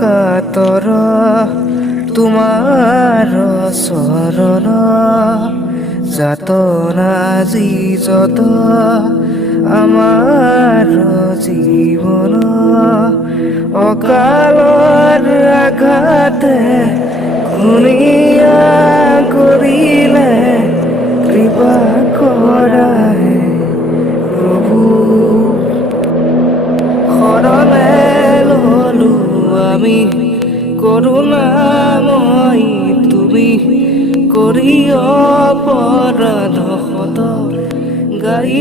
কাতৰ তোমাৰ চৰণ যাতনা যি যত আমাৰ জীৱন অকালৰ আঘাতে ঘূণীয়া কৰিলে কৃপা কৰায় প্ৰভু শৰণে ললো আমি কৰোণাময় তুমি কৰি অপৰাধ শত গাই